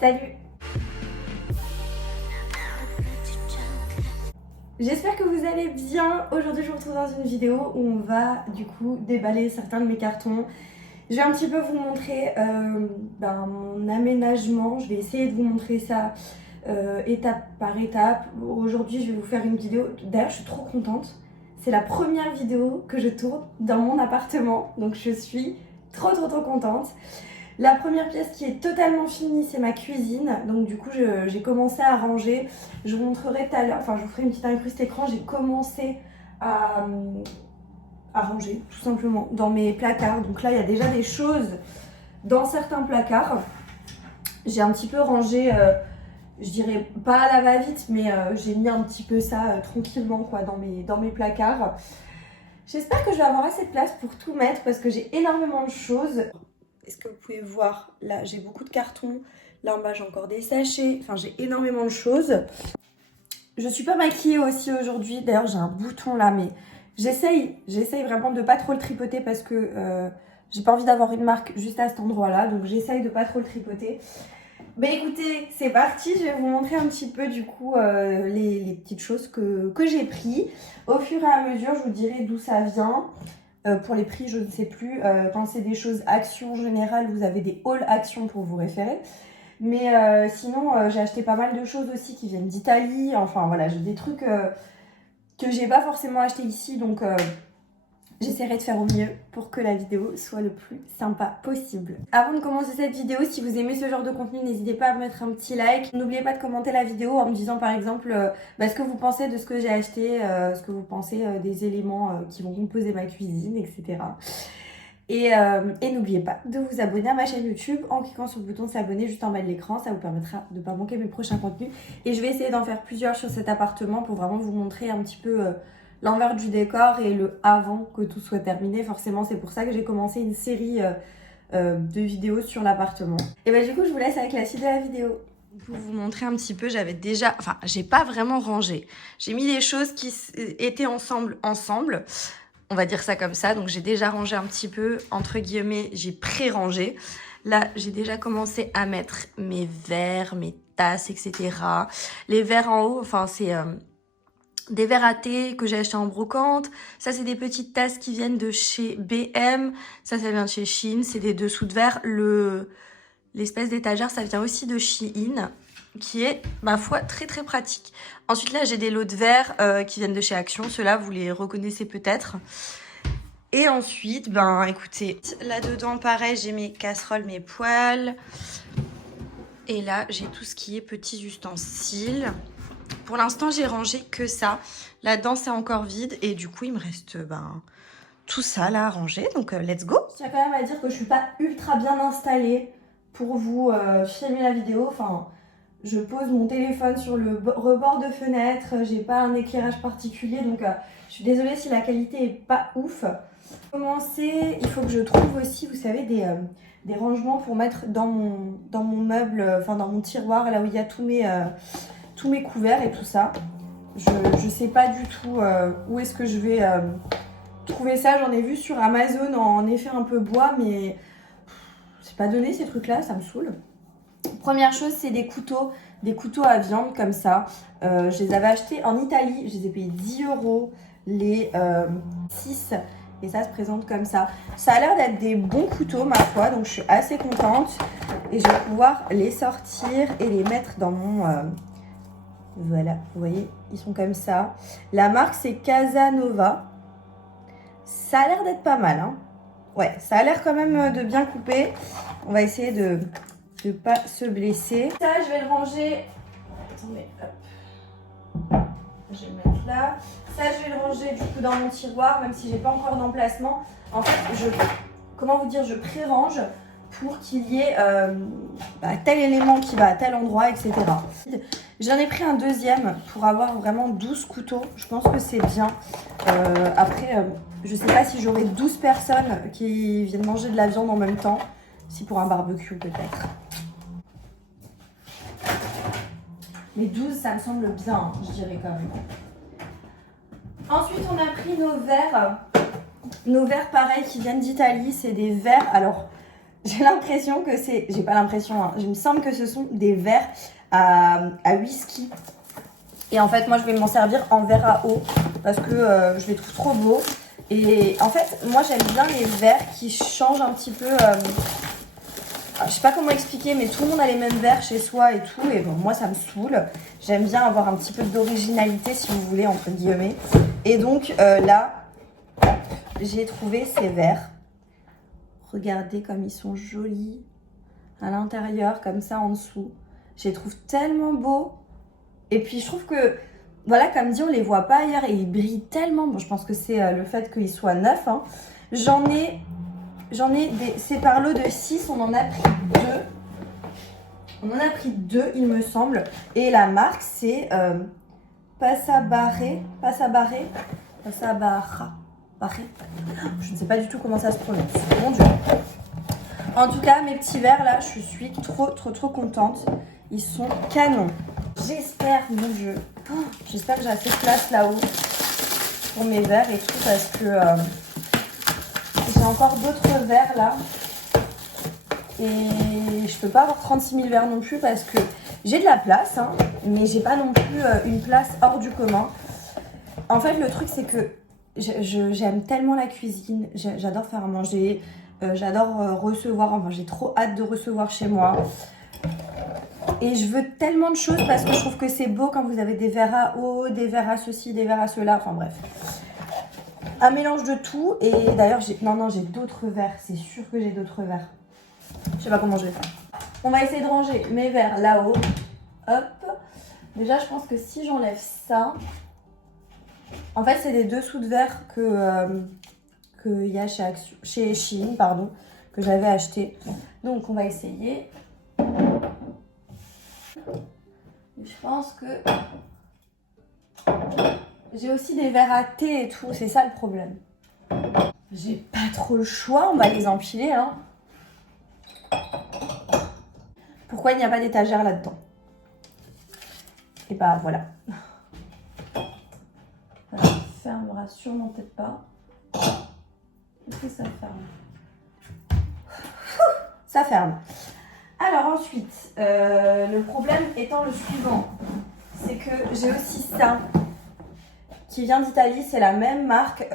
Salut! J'espère que vous allez bien. Aujourd'hui je vous retrouve dans une vidéo où on va du coup déballer certains de mes cartons. Je vais un petit peu vous montrer mon aménagement. Je vais essayer de vous montrer ça étape par étape. Aujourd'hui je vais vous faire une vidéo. D'ailleurs je suis trop contente. C'est la première vidéo que je tourne dans mon appartement. Donc je suis trop contente. La première pièce qui est totalement finie, c'est ma cuisine. Donc du coup, j'ai commencé à ranger. Je vous montrerai tout à l'heure, enfin je vous ferai une petite incruste écran. J'ai commencé à ranger tout simplement dans mes placards. Donc là, il y a déjà des choses dans certains placards. J'ai un petit peu rangé, je dirais pas à la va-vite, mais j'ai mis un petit peu ça tranquillement quoi, dans mes placards. J'espère que je vais avoir assez de place pour tout mettre parce que j'ai énormément de choses. Est-ce que vous pouvez voir, là j'ai beaucoup de cartons, là en bas j'ai encore des sachets, enfin j'ai énormément de choses. Je suis pas maquillée aussi aujourd'hui, d'ailleurs j'ai un bouton là, mais j'essaye vraiment de pas trop le tripoter parce que j'ai pas envie d'avoir une marque juste à cet endroit là, donc j'essaye de pas trop le tripoter. Mais écoutez, c'est parti, je vais vous montrer un petit peu du coup les petites choses que j'ai pris. Au fur et à mesure, je vous dirai d'où ça vient. Pour les prix, je ne sais plus. Quand c'est des choses Action générale, vous avez des haul Action pour vous référer. Mais sinon, j'ai acheté pas mal de choses aussi qui viennent d'Italie. Enfin voilà, j'ai des trucs que j'ai pas forcément acheté ici. Donc j'essaierai de faire au mieux pour que la vidéo soit le plus sympa possible. Avant de commencer cette vidéo, si vous aimez ce genre de contenu, n'hésitez pas à mettre un petit like. N'oubliez pas de commenter la vidéo en me disant par exemple ce que vous pensez de ce que j'ai acheté, ce que vous pensez des éléments qui vont composer ma cuisine, etc. Et n'oubliez pas de vous abonner à ma chaîne YouTube en cliquant sur le bouton s'abonner juste en bas de l'écran. Ça vous permettra de ne pas manquer mes prochains contenus. Et je vais essayer d'en faire plusieurs sur cet appartement pour vraiment vous montrer un petit peu l'envers du décor et le avant que tout soit terminé. Forcément, c'est pour ça que j'ai commencé une série de vidéos sur l'appartement. Et du coup, je vous laisse avec la suite de la vidéo. Pour vous montrer un petit peu, j'avais déjà... Enfin, j'ai pas vraiment rangé. J'ai mis des choses qui étaient ensemble. On va dire ça comme ça. Donc, j'ai déjà rangé un petit peu. Entre guillemets, j'ai pré-rangé. Là, j'ai déjà commencé à mettre mes verres, mes tasses, etc. Les verres en haut, enfin, c'est... des verres à thé que j'ai acheté en brocante. Ça, c'est des petites tasses qui viennent de chez BM. Ça vient de chez Shein. C'est des dessous de verre. L'espèce d'étagère, ça vient aussi de Shein, qui est, ma foi, très pratique. Ensuite, là, j'ai des lots de verre qui viennent de chez Action. Ceux-là, vous les reconnaissez peut-être. Et ensuite, écoutez, là-dedans, pareil, j'ai mes casseroles, mes poêles. Et là, j'ai tout ce qui est petits ustensiles. Pour l'instant, j'ai rangé que ça. Là-dedans, c'est encore vide. Et du coup, il me reste tout ça là à ranger. Donc, let's go. Je tiens quand même à dire que je suis pas ultra bien installée pour vous filmer la vidéo. Enfin, je pose mon téléphone sur le rebord de fenêtre. J'ai pas un éclairage particulier. Donc, je suis désolée si la qualité est pas ouf. Pour commencer, il faut que je trouve aussi, vous savez, des rangements pour mettre dans mon meuble, enfin dans mon tiroir, là où il y a tous mes couverts et tout ça. Je sais pas du tout où est-ce que je vais trouver ça. J'en ai vu sur Amazon en effet un peu bois, mais c'est pas donné ces trucs là, ça me saoule. Première chose, c'est des couteaux à viande comme ça. Je les avais achetés en Italie, je les ai payés 10 € les 6 et ça se présente comme ça. Ça a l'air d'être des bons couteaux ma foi, donc je suis assez contente et je vais pouvoir les sortir et les mettre dans mon... Voilà, vous voyez, ils sont comme ça. La marque, c'est Casanova. Ça a l'air d'être pas mal, hein. Ouais, ça a l'air quand même de bien couper. On va essayer de ne pas se blesser. Ça, je vais le ranger... Attendez, hop. Je vais le mettre là. Ça, je vais le ranger du coup dans mon tiroir, même si j'ai pas encore d'emplacement. En fait, comment vous dire, je pré-range pour qu'il y ait tel élément qui va à tel endroit, etc. J'en ai pris un deuxième pour avoir vraiment 12 couteaux. Je pense que c'est bien. Après, je sais pas si j'aurai 12 personnes qui viennent manger de la viande en même temps. Si pour un barbecue peut-être. Mais 12, ça me semble bien, hein, je dirais quand même. Ensuite, on a pris nos verres. Nos verres, pareil, qui viennent d'Italie. C'est des verres, alors... j'ai l'impression que c'est... J'ai pas l'impression, hein. Il me semble que ce sont des verres à whisky. Et en fait, moi, je vais m'en servir en verre à eau parce que je les trouve trop beaux. Et en fait, moi, j'aime bien les verres qui changent un petit peu... je sais pas comment expliquer, mais tout le monde a les mêmes verres chez soi et tout. Et bon, moi, ça me saoule. J'aime bien avoir un petit peu d'originalité, si vous voulez, entre guillemets. Et donc, là, j'ai trouvé ces verres. Regardez comme ils sont jolis. À l'intérieur, comme ça, en dessous. Je les trouve tellement beaux. Et puis je trouve que, voilà, comme dit, on les voit pas ailleurs et ils brillent tellement. Bon, je pense que c'est le fait qu'ils soient neufs. Hein. J'en ai des... C'est par lot de 6, on en a pris 2. On en a pris 2, il me semble. Et la marque, c'est Passabara. Je ne sais pas du tout comment ça se prononce. Mon Dieu. En tout cas, mes petits verres là, je suis trop contente. Ils sont canons. J'espère, mon Dieu, j'espère que j'ai assez de place là-haut pour mes verres et tout parce que j'ai encore d'autres verres là. Et je peux pas avoir 36 000 verres non plus parce que j'ai de la place, hein, mais j'ai pas non plus une place hors du commun. En fait, le truc, c'est que j'aime tellement la cuisine, j'adore faire à manger, j'adore recevoir, enfin j'ai trop hâte de recevoir chez moi. Et je veux tellement de choses parce que je trouve que c'est beau quand vous avez des verres à eau, des verres à ceci, des verres à cela, enfin bref. Un mélange de tout. Et d'ailleurs, j'ai d'autres verres, c'est sûr que j'ai d'autres verres. Je sais pas comment je vais faire. On va essayer de ranger mes verres là-haut. Hop. Déjà, je pense que si j'enlève ça... En fait, c'est des dessous de verre qu'il y a chez Shein, pardon, que j'avais acheté. Donc, on va essayer. Je pense que j'ai aussi des verres à thé et tout, c'est ça le problème. J'ai pas trop le choix, on va les empiler, hein. Pourquoi il n'y a pas d'étagère là-dedans? Et bah voilà. Ça fermera sûrement peut-être pas. Est-ce que ça ferme? Ça ferme. Alors ensuite, le problème étant le suivant, c'est que j'ai aussi ça qui vient d'Italie, c'est la même marque,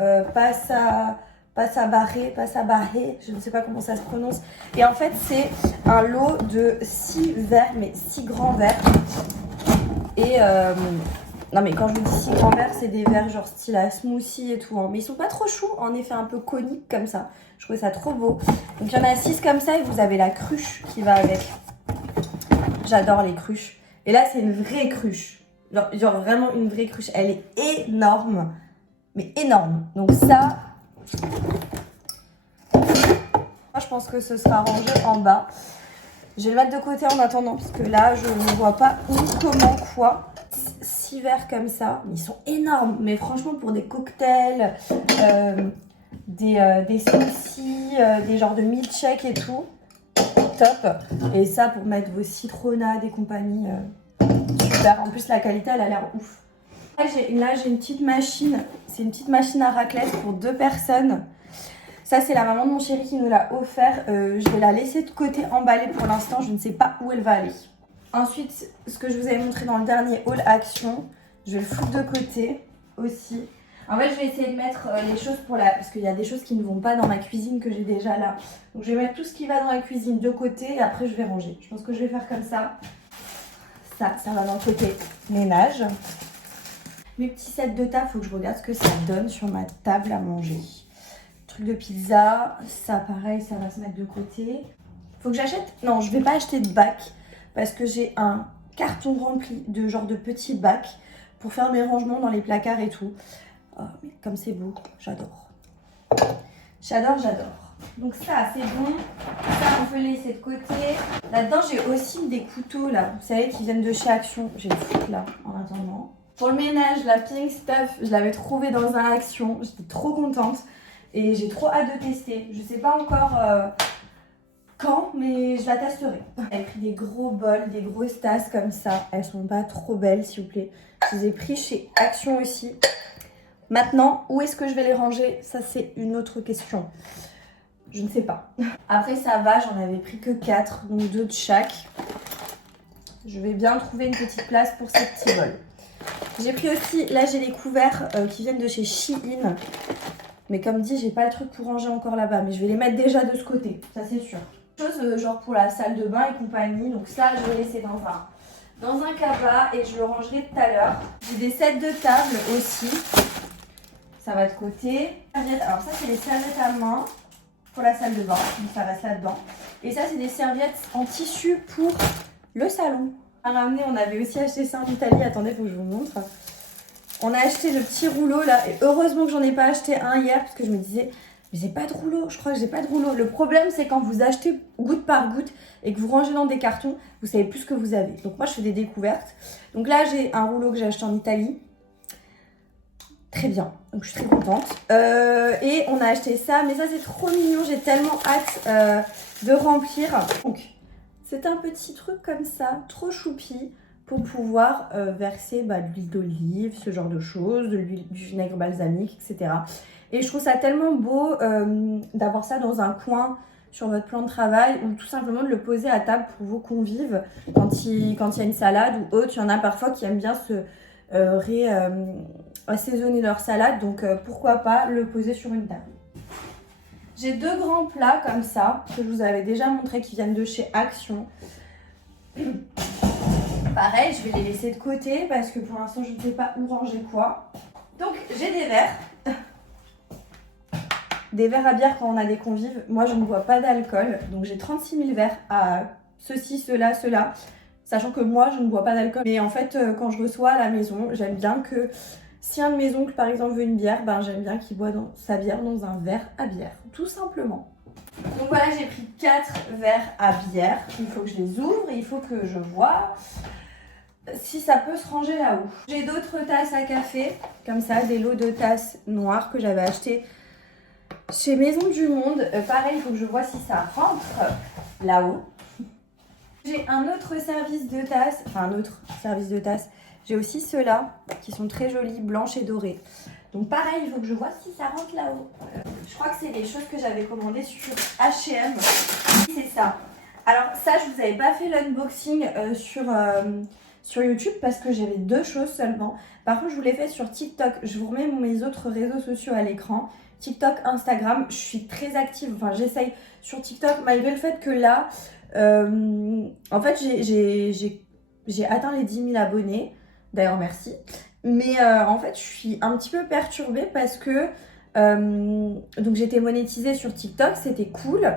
Passabare, je ne sais pas comment ça se prononce. Et en fait, c'est un lot de 6 verres, mais 6 grands verres. Et non mais quand je vous dis 6 grands verres, c'est des verres genre style à smoothie et tout. Hein. Mais ils sont pas trop choux, en effet un peu coniques comme ça. Je trouve ça trop beau. Donc il y en a 6 comme ça et vous avez la cruche qui va avec. J'adore les cruches. Et là, c'est une vraie cruche. Genre vraiment une vraie cruche. Elle est énorme. Mais énorme. Donc ça, moi, je pense que ce sera rangé en bas. Je vais le mettre de côté en attendant. Parce que là, je ne vois pas où, comment, quoi. 6 verres comme ça. Mais ils sont énormes. Mais franchement, pour des cocktails, des smoothies, des genres de milkshakes et tout. Top. Et ça pour mettre vos citronnades et compagnie. Super. En plus la qualité elle a l'air ouf. Là j'ai une petite machine. C'est une petite machine à raclette pour 2 personnes. Ça c'est la maman de mon chéri qui nous l'a offert. Je vais la laisser de côté emballée pour l'instant. Je ne sais pas où elle va aller. Ensuite ce que je vous avais montré dans le dernier haul action. Je vais le foutre de côté aussi. En fait, je vais essayer de mettre les choses pour la... Parce qu'il y a des choses qui ne vont pas dans ma cuisine que j'ai déjà là. Donc, je vais mettre tout ce qui va dans la cuisine de côté et après, je vais ranger. Je pense que je vais faire comme ça. Ça va dans le côté ménage. Mes petits sets de table, il faut que je regarde ce que ça donne sur ma table à manger. Truc de pizza, ça pareil, ça va se mettre de côté. Faut que j'achète... Non, je vais pas acheter de bac parce que j'ai un carton rempli de genre de petits bacs pour faire mes rangements dans les placards et tout. Oh, mais comme c'est beau, j'adore. J'adore. Donc ça, c'est bon. Ça, on peut laisser de côté. Là-dedans, j'ai aussi des couteaux, là. Vous savez, qui viennent de chez Action. Je vais le foutre là, en attendant. Pour le ménage, la Pink Stuff, je l'avais trouvé dans un Action. J'étais trop contente. Et j'ai trop hâte de tester. Je sais pas encore quand, mais je la testerai. J'ai pris des gros bols, des grosses tasses comme ça. Elles sont pas trop belles, s'il vous plaît. Je les ai pris chez Action aussi. Maintenant, où est-ce que je vais les ranger? Ça, c'est une autre question. Je ne sais pas. Après ça va, j'en avais pris que 4, donc 2 de chaque. Je vais bien trouver une petite place pour ces petits bols. J'ai pris aussi, là j'ai les couverts qui viennent de chez Shein. Mais comme dit, j'ai pas le truc pour ranger encore là-bas. Mais je vais les mettre déjà de ce côté, ça c'est sûr. Chose genre pour la salle de bain et compagnie. Donc ça, je vais laisser dans un cabas et je le rangerai tout à l'heure. J'ai des sets de table aussi. Ça va de côté. Alors ça, c'est les serviettes à main pour la salle de bain. Donc ça reste là-dedans. Et ça, c'est des serviettes en tissu pour le salon. À ramener, on avait aussi acheté ça en Italie. Attendez, faut que je vous montre. On a acheté le petit rouleau là. Et heureusement que j'en ai pas acheté un hier parce que je me disais... Mais j'ai pas de rouleau, je crois que j'ai pas de rouleau. Le problème, c'est quand vous achetez goutte par goutte et que vous rangez dans des cartons, vous savez plus ce que vous avez. Donc moi, je fais des découvertes. Donc là, j'ai un rouleau que j'ai acheté en Italie. Très bien, donc je suis très contente. Et on a acheté ça, mais ça, c'est trop mignon. J'ai tellement hâte de remplir. Donc, c'est un petit truc comme ça, trop choupi, pour pouvoir verser de l'huile d'olive, ce genre de choses, de l'huile, du vinaigre balsamique, etc. Et je trouve ça tellement beau d'avoir ça dans un coin sur votre plan de travail ou tout simplement de le poser à table pour vos convives quand il y a une salade ou autre. Il y en a parfois qui aiment bien se assaisonner leur salade, donc pourquoi pas le poser sur une table. J'ai 2 grands plats comme ça que je vous avais déjà montré qui viennent de chez Action. Pareil, je vais les laisser de côté parce que pour l'instant je ne sais pas où ranger quoi. Donc j'ai des verres. Des verres à bière quand on a des convives. Moi, je ne bois pas d'alcool. Donc, j'ai 36 000 verres à ceci, cela, cela. Sachant que moi, je ne bois pas d'alcool. Mais en fait, quand je reçois à la maison, j'aime bien que si un de mes oncles, par exemple, veut une bière, j'aime bien qu'il boit sa bière dans un verre à bière. Tout simplement. Donc voilà, j'ai pris 4 verres à bière. Il faut que je les ouvre et il faut que je vois si ça peut se ranger là-haut. J'ai d'autres tasses à café. Comme ça, des lots de tasses noires que j'avais achetées chez Maison du Monde. Pareil, il faut que je vois si ça rentre là-haut. J'ai un autre service de tasses. Enfin, un autre service de tasses. J'ai aussi ceux-là qui sont très jolis, blanches et dorées. Donc pareil, il faut que je vois si ça rentre là-haut. Je crois que c'est les choses que j'avais commandées sur H&M. C'est ça. Alors ça, je vous avais pas fait l'unboxing sur YouTube parce que j'avais 2 choses seulement. Par contre, je vous l'ai fait sur TikTok. Je vous remets mes autres réseaux sociaux à l'écran. TikTok, Instagram, je suis très active. Enfin, j'essaye sur TikTok malgré le fait que là, en fait, j'ai atteint les 10 000 abonnés. D'ailleurs, merci. Mais en fait, je suis un petit peu perturbée parce que donc j'étais monétisée sur TikTok, c'était cool.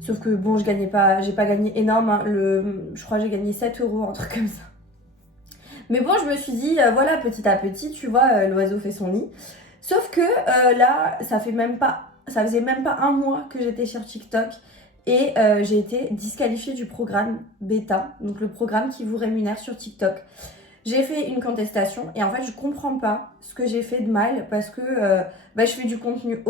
Sauf que bon, j'ai pas gagné énorme. Hein. Je crois que j'ai gagné 7 €, un truc comme ça. Mais bon, je me suis dit, voilà, petit à petit, tu vois, l'oiseau fait son nid. Sauf que là, ça faisait même pas 1 mois que j'étais sur TikTok et j'ai été disqualifiée du programme bêta, donc le programme qui vous rémunère sur TikTok. J'ai fait une contestation et en fait, je comprends pas ce que j'ai fait de mal parce que je fais du contenu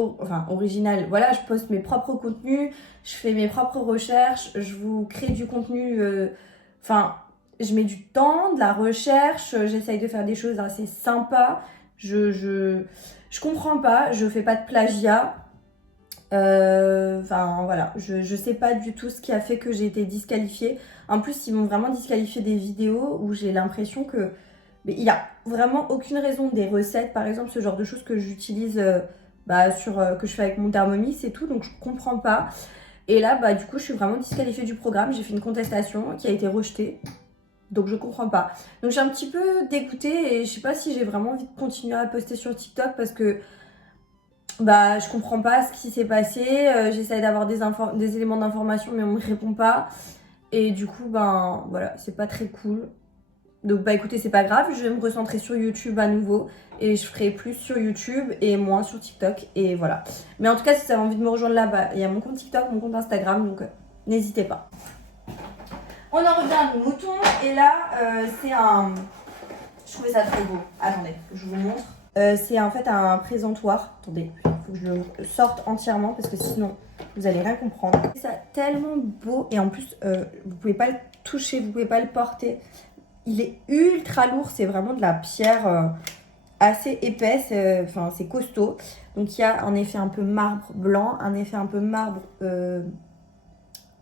original. Voilà, je poste mes propres contenus, je fais mes propres recherches, je vous crée du contenu. Je mets du temps, de la recherche, j'essaye de faire des choses assez sympas. Je comprends pas, je fais pas de plagiat. Voilà, je sais pas du tout ce qui a fait que j'ai été disqualifiée. En plus, ils m'ont vraiment disqualifié des vidéos où j'ai l'impression que il y a vraiment aucune raison. Des recettes, par exemple, ce genre de choses que j'utilise que je fais avec mon Thermomix et tout, donc je comprends pas. Et là, du coup, je suis vraiment disqualifiée du programme. J'ai fait une contestation qui a été rejetée. Donc je comprends pas. Donc je suis un petit peu dégoûtée et je sais pas si j'ai vraiment envie de continuer à poster sur TikTok parce que je comprends pas ce qui s'est passé. J'essaye d'avoir des éléments d'information mais on me répond pas. Et du coup voilà, c'est pas très cool. Donc écoutez, c'est pas grave, je vais me recentrer sur YouTube à nouveau et je ferai plus sur YouTube et moins sur TikTok et voilà. Mais en tout cas, si vous avez envie de me rejoindre là-bas, il y a mon compte TikTok, mon compte Instagram, donc n'hésitez pas. On en revient à nos moutons et là c'est un... Je trouvais ça trop beau. Attendez, je vous montre. C'est en fait un présentoir. Attendez, il faut que je le sorte entièrement parce que sinon vous allez rien comprendre. C'est tellement beau et en plus vous pouvez pas le toucher, vous pouvez pas le porter. Il est ultra lourd, c'est vraiment de la pierre assez épaisse, enfin c'est costaud. Donc il y a un effet un peu marbre blanc, un effet un peu marbre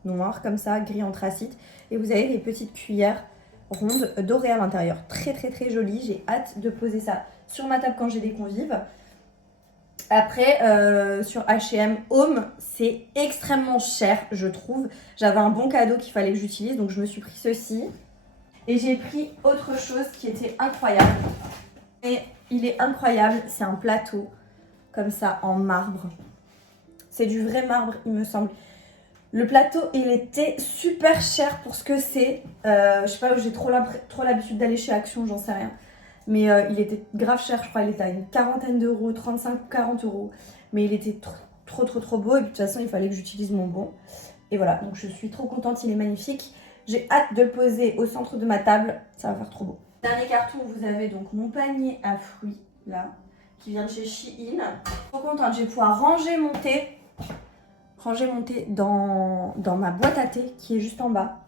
noir comme ça, gris anthracite. Et vous avez les petites cuillères rondes dorées à l'intérieur. Très très très joli. J'ai hâte de poser ça sur ma table quand j'ai des convives. Après, sur H&M Home, c'est extrêmement cher, je trouve. J'avais un bon cadeau qu'il fallait que j'utilise, donc je me suis pris ceci. Et j'ai pris autre chose qui était incroyable. Et il est incroyable, c'est un plateau, comme ça, en marbre. C'est du vrai marbre, il me semble. Le plateau, il était super cher pour ce que c'est. Je sais pas, j'ai trop l'habitude d'aller chez Action, j'en sais rien. Mais il était grave cher, je crois. Il était à une quarantaine d'euros, 35 ou 40 euros. Mais il était trop beau. Et puis de toute façon, il fallait que j'utilise mon bon. Et voilà, donc je suis trop contente, il est magnifique. J'ai hâte de le poser au centre de ma table. Ça va faire trop beau. Dernier carton, vous avez donc mon panier à fruits, là, qui vient de chez Shein. Trop contente, je vais pouvoir ranger mon thé dans ma boîte à thé qui est juste en bas.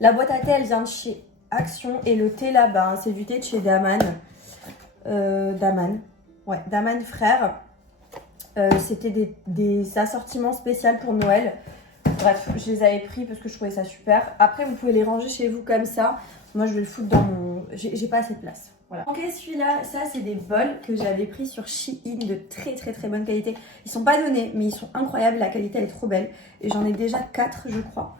La boîte à thé, elle vient de chez Action. Et le thé là-bas, c'est du thé de chez Daman. Daman Frères. C'était des assortiments spéciaux pour Noël. Bref, je les avais pris parce que je trouvais ça super. Après, vous pouvez les ranger chez vous comme ça. Moi, je vais le foutre dans mon... J'ai pas assez de place. Voilà. Ok, celui-là, ça, c'est des bols que j'avais pris sur Shein de très bonne qualité. Ils sont pas donnés, mais ils sont incroyables. La qualité, elle est trop belle. Et j'en ai déjà 4, je crois.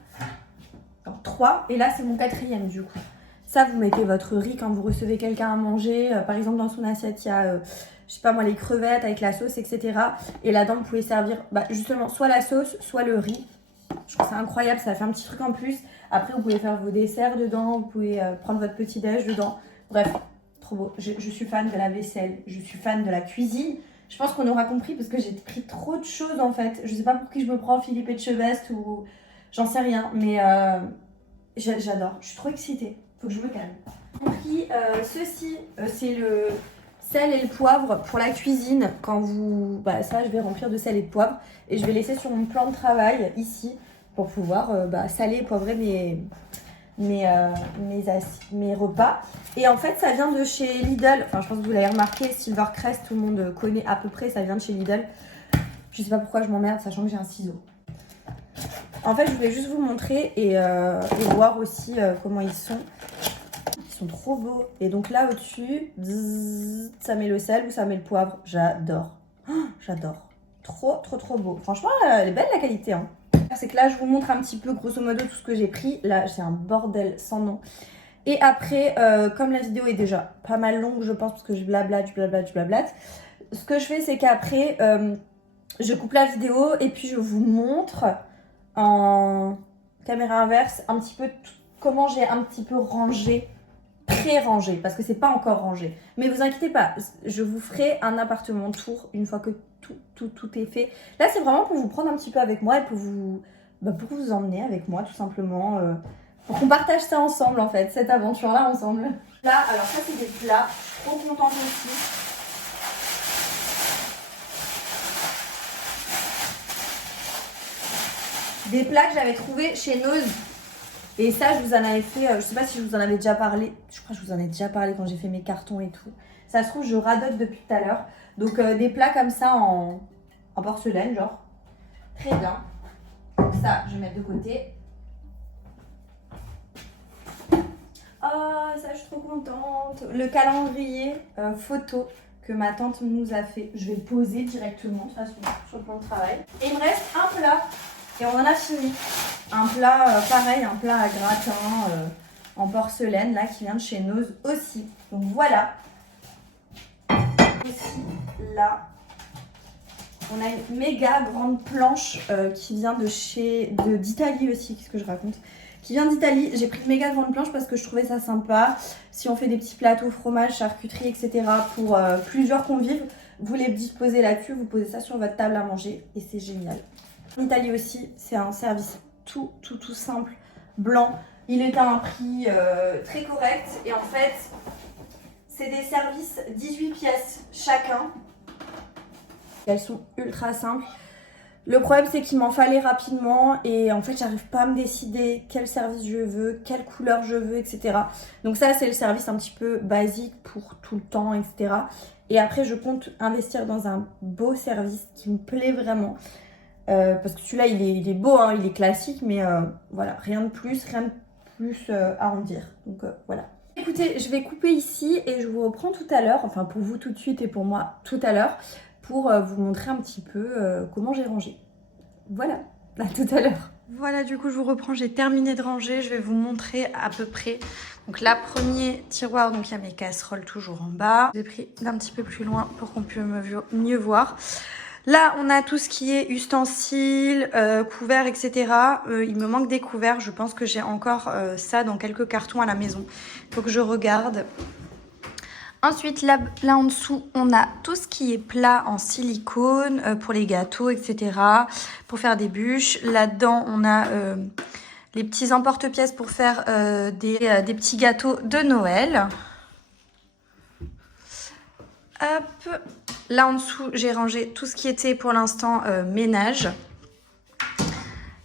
Alors, 3. Et là, c'est mon 4e, du coup. Ça, vous mettez votre riz quand vous recevez quelqu'un à manger. Par exemple, dans son assiette, il y a... je sais pas moi, les crevettes avec la sauce, etc. Et là-dedans, vous pouvez servir justement soit la sauce, soit le riz. Je trouve ça incroyable, ça fait un petit truc en plus. Après, vous pouvez faire vos desserts dedans, vous pouvez prendre votre petit déj dedans. Bref, trop beau. Je suis fan de la vaisselle, je suis fan de la cuisine. Je pense qu'on aura compris parce que j'ai pris trop de choses en fait. Je sais pas pour qui je me prends, Philippe Etchebest ou j'en sais rien, mais j'adore. Je suis trop excitée. Faut que je me calme. J'ai pris ceci, c'est le sel et le poivre pour la cuisine. Quand vous... ça, je vais remplir de sel et de poivre. Et je vais laisser sur mon plan de travail, ici, pour pouvoir saler et poivrer mes repas. Et en fait, ça vient de chez Lidl. Enfin, je pense que vous l'avez remarqué, Silvercrest, tout le monde connaît à peu près. Ça vient de chez Lidl. Je sais pas pourquoi je m'emmerde, sachant que j'ai un ciseau. En fait, je voulais juste vous montrer et voir aussi comment ils sont. Ils sont trop beaux. Et donc là, au-dessus, ça met le sel ou ça met le poivre. J'adore. Oh, j'adore. Trop beau. Franchement, elle est belle la qualité. Hein. C'est que là, je vous montre un petit peu, grosso modo, tout ce que j'ai pris. Là, c'est un bordel sans nom. Et après, comme la vidéo est déjà pas mal longue, je pense, parce que je blablate. Ce que je fais, c'est qu'après, je coupe la vidéo et puis je vous montre en caméra inverse un petit peu comment j'ai un petit peu rangé. Pré-rangé, parce que c'est pas encore rangé. Mais vous inquiétez pas, je vous ferai un appartement tour une fois que tout est fait. Là, c'est vraiment pour vous prendre un petit peu avec moi et pour vous emmener avec moi, tout simplement. Pour qu'on partage ça ensemble, en fait, cette aventure-là ensemble. Là, alors ça, c'est des plats. Je suis trop contente aussi. Des plats que j'avais trouvés chez Nose. Et ça, je vous en avais fait, je sais pas si je vous en avais déjà parlé. Je crois que je vous en ai déjà parlé quand j'ai fait mes cartons et tout. Ça se trouve, je radote depuis tout à l'heure. Donc, des plats comme ça en porcelaine, genre. Très bien. Donc ça, je vais mettre de côté. Oh, ça, je suis trop contente. Le calendrier photo que ma tante nous a fait. Je vais le poser directement, de toute façon, sur le plan de travail. Et il me reste un plat. Et on en a fini. Un plat pareil, un plat à gratin en porcelaine, là, qui vient de chez Nose aussi. Donc voilà. Aussi, là, on a une méga grande planche qui vient d'Italie aussi. Qu'est-ce que je raconte? Qui vient d'Italie. J'ai pris une méga grande planche parce que je trouvais ça sympa. Si on fait des petits plateaux, fromage, charcuterie, etc. pour plusieurs convives, vous les disposez là-dessus, vous posez ça sur votre table à manger et c'est génial. En Italie aussi, c'est un service tout simple, blanc. Il est à un prix très correct et en fait, c'est des services 18 pièces chacun. Elles sont ultra simples. Le problème, c'est qu'il m'en fallait rapidement et en fait, j'arrive pas à me décider quel service je veux, quelle couleur je veux, etc. Donc ça, c'est le service un petit peu basique pour tout le temps, etc. Et après, je compte investir dans un beau service qui me plaît vraiment. Parce que celui-là, il est beau, hein, il est classique, mais voilà, rien de plus à en dire. Donc voilà. Écoutez, je vais couper ici et je vous reprends tout à l'heure, enfin pour vous tout de suite et pour moi tout à l'heure, pour vous montrer un petit peu comment j'ai rangé. Voilà, à tout à l'heure. Voilà, du coup, je vous reprends, j'ai terminé de ranger, je vais vous montrer à peu près. Donc là, premier tiroir, donc il y a mes casseroles toujours en bas. J'ai pris d'un petit peu plus loin pour qu'on puisse mieux voir. Là, on a tout ce qui est ustensiles, couverts, etc. Il me manque des couverts. Je pense que j'ai encore ça dans quelques cartons à la maison. Il faut que je regarde. Ensuite, là en dessous, on a tout ce qui est plat en silicone pour les gâteaux, etc. Pour faire des bûches. Là-dedans, on a les petits emporte-pièces pour faire des petits gâteaux de Noël. Hop. Là en dessous, j'ai rangé tout ce qui était pour l'instant ménage.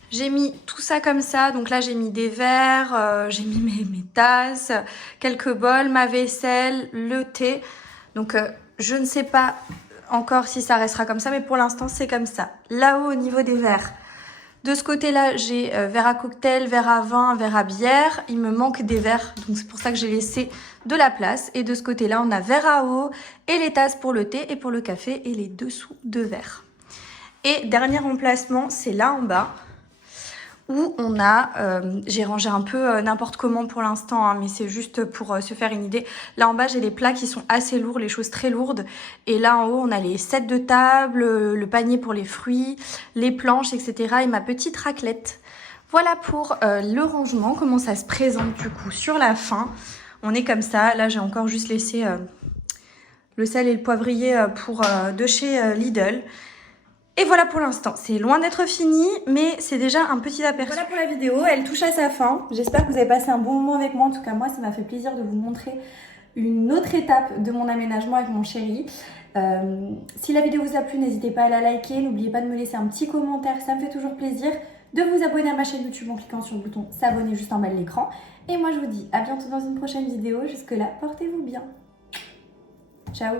J'ai mis tout ça comme ça. Donc là, j'ai mis des verres, j'ai mis mes tasses, quelques bols, ma vaisselle, le thé. Donc je ne sais pas encore si ça restera comme ça, mais pour l'instant, c'est comme ça. Là-haut, au niveau des verres, de ce côté-là, j'ai verre à cocktail, verre à vin, verre à bière. Il me manque des verres, donc c'est pour ça que j'ai laissé de la place. Et de ce côté-là, on a verre à eau et les tasses pour le thé et pour le café et les dessous de verre. Et dernier emplacement, c'est là en bas où on a, j'ai rangé un peu n'importe comment pour l'instant, hein, mais c'est juste pour se faire une idée. Là en bas, j'ai les plats qui sont assez lourds, les choses très lourdes. Et là en haut, on a les sets de table, le panier pour les fruits, les planches, etc. et ma petite raclette. Voilà pour le rangement, comment ça se présente du coup sur la fin. On est comme ça. Là, j'ai encore juste laissé le sel et le poivrier pour de chez Lidl. Et voilà pour l'instant, c'est loin d'être fini, mais c'est déjà un petit aperçu. Voilà pour la vidéo, elle touche à sa fin. J'espère que vous avez passé un bon moment avec moi. En tout cas, moi, ça m'a fait plaisir de vous montrer une autre étape de mon aménagement avec mon chéri. Si la vidéo vous a plu, n'hésitez pas à la liker. N'oubliez pas de me laisser un petit commentaire, ça me fait toujours plaisir. De vous abonner à ma chaîne YouTube en cliquant sur le bouton s'abonner juste en bas de l'écran. Et moi, je vous dis à bientôt dans une prochaine vidéo. Jusque là, portez-vous bien. Ciao.